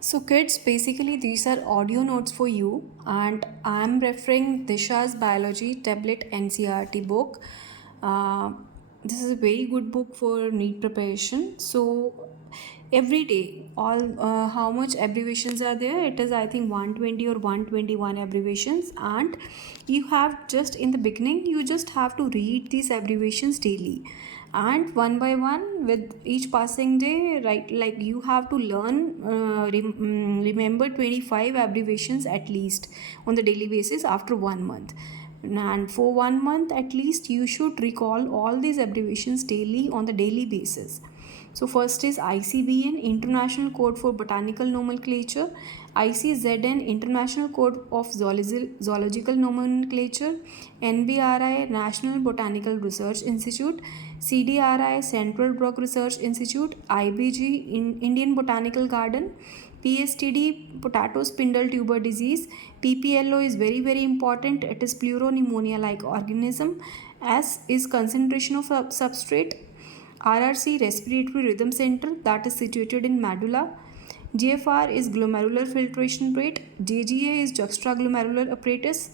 So, kids, basically, these are audio notes for you, and I'm referring Disha's Biology Tablet NCRT book. Uh, this is a very good book for NEET preparation. So, every day, all how much abbreviations are there? It is, I think, 120 or 121 abbreviations, and you have just in the beginning, you just have to read these abbreviations daily, and one by one with each passing day, right, like you have to learn remember 25 abbreviations at least on the daily basis after 1 month, and for 1 month at least you should recall all these abbreviations daily on the daily basis. So first is ICBN, International Code for Botanical Nomenclature, ICZN, International Code of Zoological Nomenclature, NBRI, National Botanical Research Institute, CDRI, Central Drug Research Institute, IBG, Indian Botanical Garden, PSTD, potato spindle tuber disease. PPLO is very very important. It is pleuropneumonia like organism. S is concentration of substrate. RRC, respiratory rhythm center, that is situated in medulla. GFR is glomerular filtration rate. JGA is juxtaglomerular apparatus.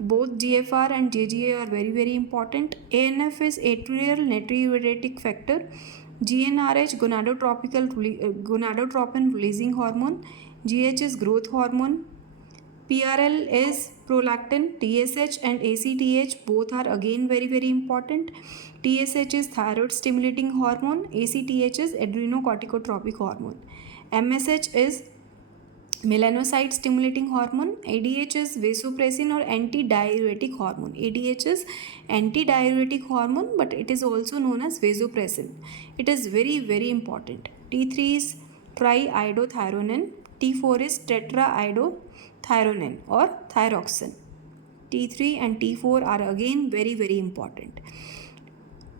Both GFR and JGA are very very important. ANF is atrial natriuretic factor. GnRH, gonadotropin releasing hormone. GH is growth hormone. PRL is prolactin. TSH and ACTH both are again very very important. TSH is thyroid stimulating hormone. ACTH is adrenocorticotropic hormone. MSH is melanocyte stimulating hormone. ADH is vasopressin or antidiuretic hormone. ADH is antidiuretic hormone, but it is also known as vasopressin. It is very very important. T3 is triiodothyronine. T4 is tetraiodothyronine or thyroxine. T3 and T4 are again very very important.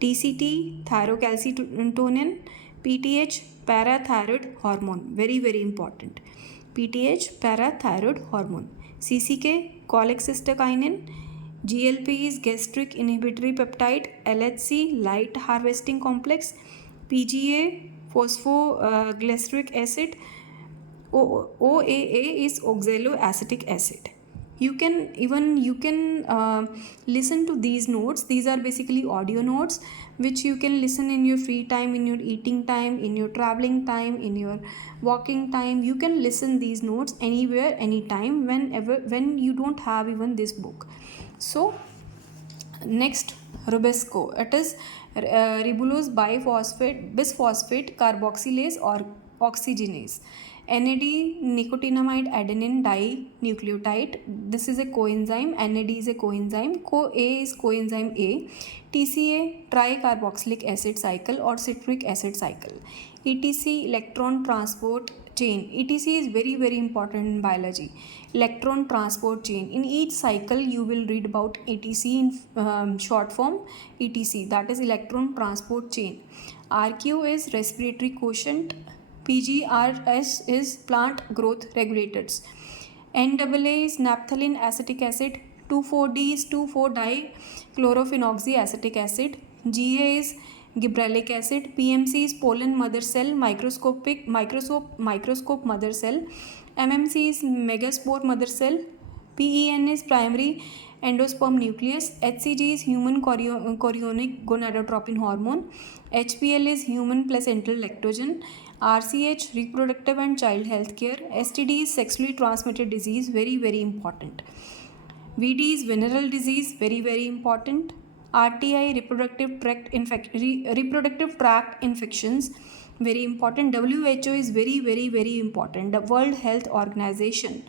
TCT, thyrocalcitonin. PTH, parathyroid hormone, very very important. PTH, parathyroid hormone. CCK, cholecystokinin. GLP is gastric inhibitory peptide. LHC, light harvesting complex. PGA, phosphoglyceric acid. OAA is oxaloacetic acid. You can listen to these notes. These are basically audio notes which you can listen in your free time, in your eating time, in your traveling time, in your walking time. You can listen these notes anywhere, anytime, when you don't have even this book. So next, rubesco, it is ribulose bisphosphate carboxylase or oxygenase. NAD, nicotinamide adenine dinucleotide. This is a coenzyme. NAD is a coenzyme. CoA is coenzyme A. TCA, tricarboxylic acid cycle or citric acid cycle. ETC, electron transport chain. ETC is very very important in biology. Electron transport chain. In each cycle you will read about ETC in short form. ETC, that is electron transport chain. RQ is respiratory quotient. PGRS is plant growth regulators. NAA is naphthalene acetic acid. 2,4-D is 2,4-dichlorophenoxyacetic acid. GA is gibberellic acid. PMC is pollen mother cell, microscope mother cell. MMC is megaspore mother cell. PEN is primary endosperm nucleus. HCG is human chorionic gonadotropin hormone. HPL is human placental lactogen. RCH, reproductive and child health care. STD is sexually transmitted disease, very very important. VD is venereal disease, very very important. RTI, reproductive tract infections, very important. WHO is very very very important. The World Health Organization.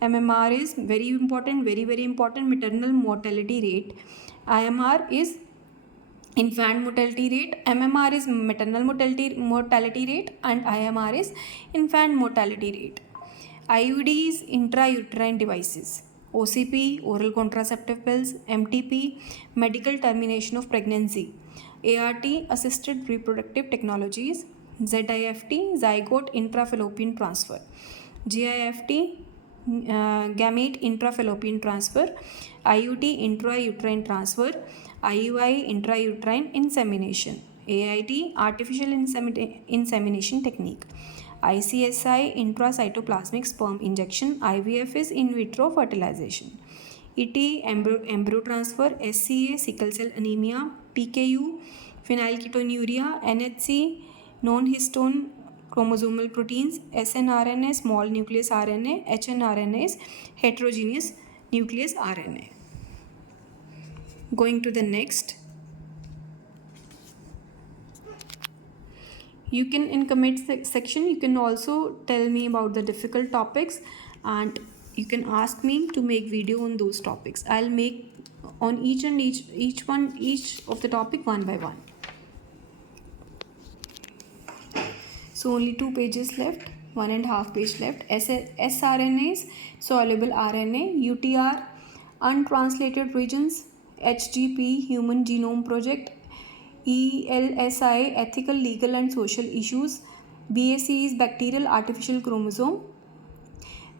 MMR is very important, very very important. Maternal mortality rate. IMR is infant mortality rate. MMR is maternal mortality rate, and IMR is infant mortality rate. IUD is intrauterine devices. OCP, oral contraceptive pills. MTP, medical termination of pregnancy. ART, assisted reproductive technologies. ZIFT, zygote intrafallopian transfer. GIFT, gamete intrafallopian transfer. IUT, intrauterine transfer. IUI, intrauterine insemination. AIT, artificial insemination technique. ICSI, intracytoplasmic sperm injection. IVF is in vitro fertilization. ET, embryo transfer. SCA, sickle cell anemia. PKU, phenylketonuria. NHC, non-histone chromosomal proteins. snRNA, small nucleus RNA. hnRNA is heterogeneous nucleus RNA. Going to the next. You can, in comment section, you can also tell me about the difficult topics, and you can ask me to make video on those topics. I'll make on each of the topic one by one. So only 2 pages left, 1.5 page left. sRNAs, soluble RNA. UTR, untranslated regions. HGP, Human Genome Project. ELSI, ethical, legal and social issues. BAC is bacterial artificial chromosome.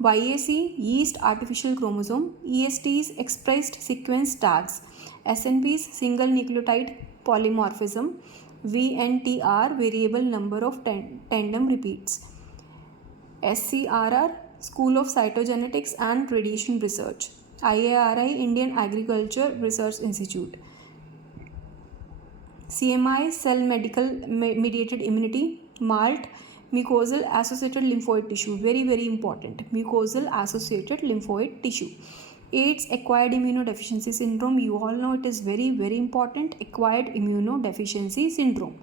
YAC, yeast artificial chromosome. EST is expressed sequence tags. SNP is single nucleotide polymorphism. VNTR, variable number of tandem repeats. SCRR, School of Cytogenetics and Radiation Research. IARI, Indian Agriculture Research Institute. CMI, cell mediated immunity. MALT, mucosal associated lymphoid tissue, very very important, mucosal associated lymphoid tissue. AIDS, acquired immunodeficiency syndrome, you all know it is very very important, acquired immunodeficiency syndrome,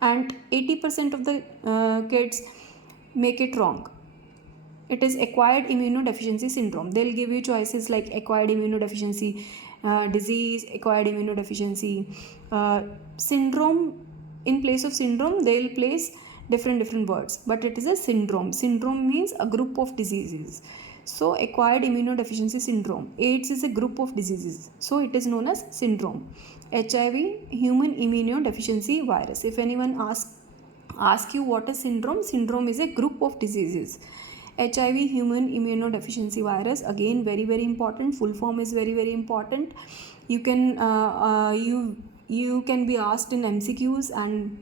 and 80% of the kids make it wrong. It is acquired immunodeficiency syndrome. They'll give you choices like acquired immunodeficiency disease, acquired immunodeficiency syndrome. In place of syndrome, they'll place different words, but it is a syndrome. Syndrome means a group of diseases. So acquired immunodeficiency syndrome. AIDS is a group of diseases, so it is known as syndrome. HIV, human immunodeficiency virus. If anyone ask you what is syndrome, syndrome is a group of diseases. HIV, human immunodeficiency virus, again very very important. Full form is very very important. You can you can be asked in MCQs and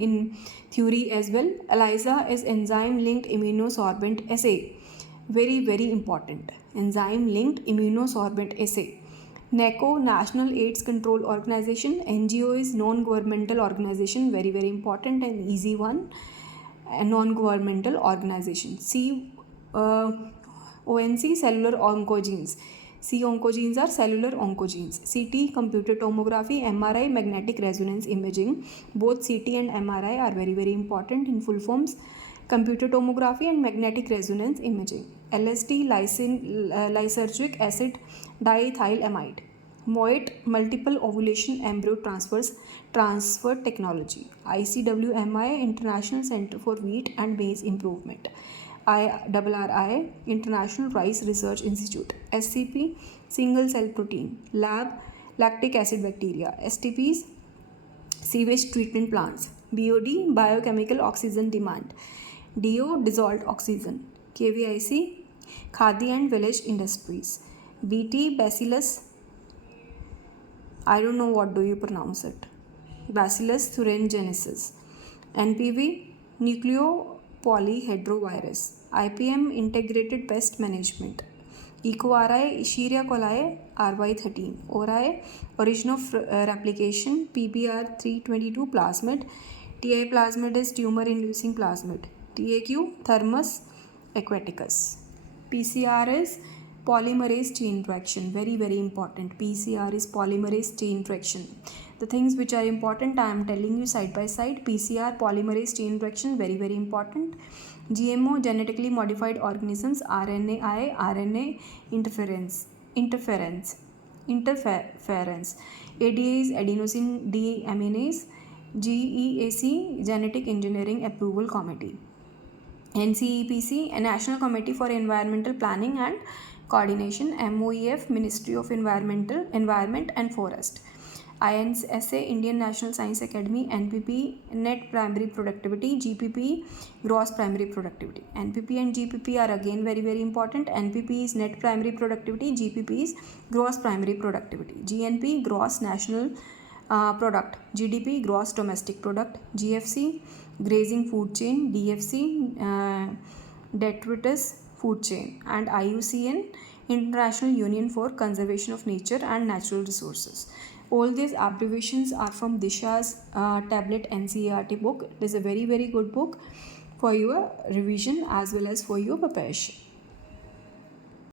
in theory as well. ELISA is enzyme linked immunosorbent assay, very very important. Enzyme linked immunosorbent assay. NACO, National AIDS Control Organization. NGO is non-governmental organization, very very important and easy one. A non-governmental organization. ONC, cellular oncogenes. oncogenes are cellular oncogenes. CT, computer tomography. MRI, magnetic resonance imaging. Both CT and MRI are very very important in full forms. Computer tomography and magnetic resonance imaging. LSD, lysergic acid diethylamide. MOIT, multiple ovulation embryo transfer technology. ICWMI, International Center for Wheat and Maize Improvement. IRRI, International Rice Research Institute. SCP, single cell protein. Lab, lactic acid bacteria. STPs, sewage treatment plants. BOD, biochemical oxygen demand. DO, dissolved oxygen. KVIC, Khadi and Village Industries. BT, Bacillus, I don't know what do you pronounce it. Bacillus thuringiensis. NPV, nucleopolyhedrovirus. IPM, integrated pest management. EcoRI, Escherichia coli RY13. ORI, origin of replication. PBR 322 plasmid. TI plasmid is tumor inducing plasmid. TAQ, Thermus aquaticus. PCR is polymerase chain reaction, very very important. PCR is polymerase chain reaction. The things which are important I am telling you side by side. PCR, polymerase chain reaction, very very important. GMO, genetically modified organisms. RNAi, RNA interference. ADA is adenosine deaminase. GEAC, Genetic Engineering Approval Committee. NCEPC, a National Committee for Environmental Planning and Coordination. MOEF, Ministry of Environment and Forest. INSA, Indian National Science Academy. NPP, net primary productivity. GPP, gross primary productivity. NPP and GPP are again very very important. NPP is net primary productivity, GPP is gross primary productivity. GNP, gross national Product: GDP, gross domestic product; GFC, grazing food chain; DFC, detritus food chain; and IUCN, International Union for Conservation of Nature and Natural Resources. All these abbreviations are from Disha's tablet NCERT book. It is a very good book for your revision as well as for your preparation.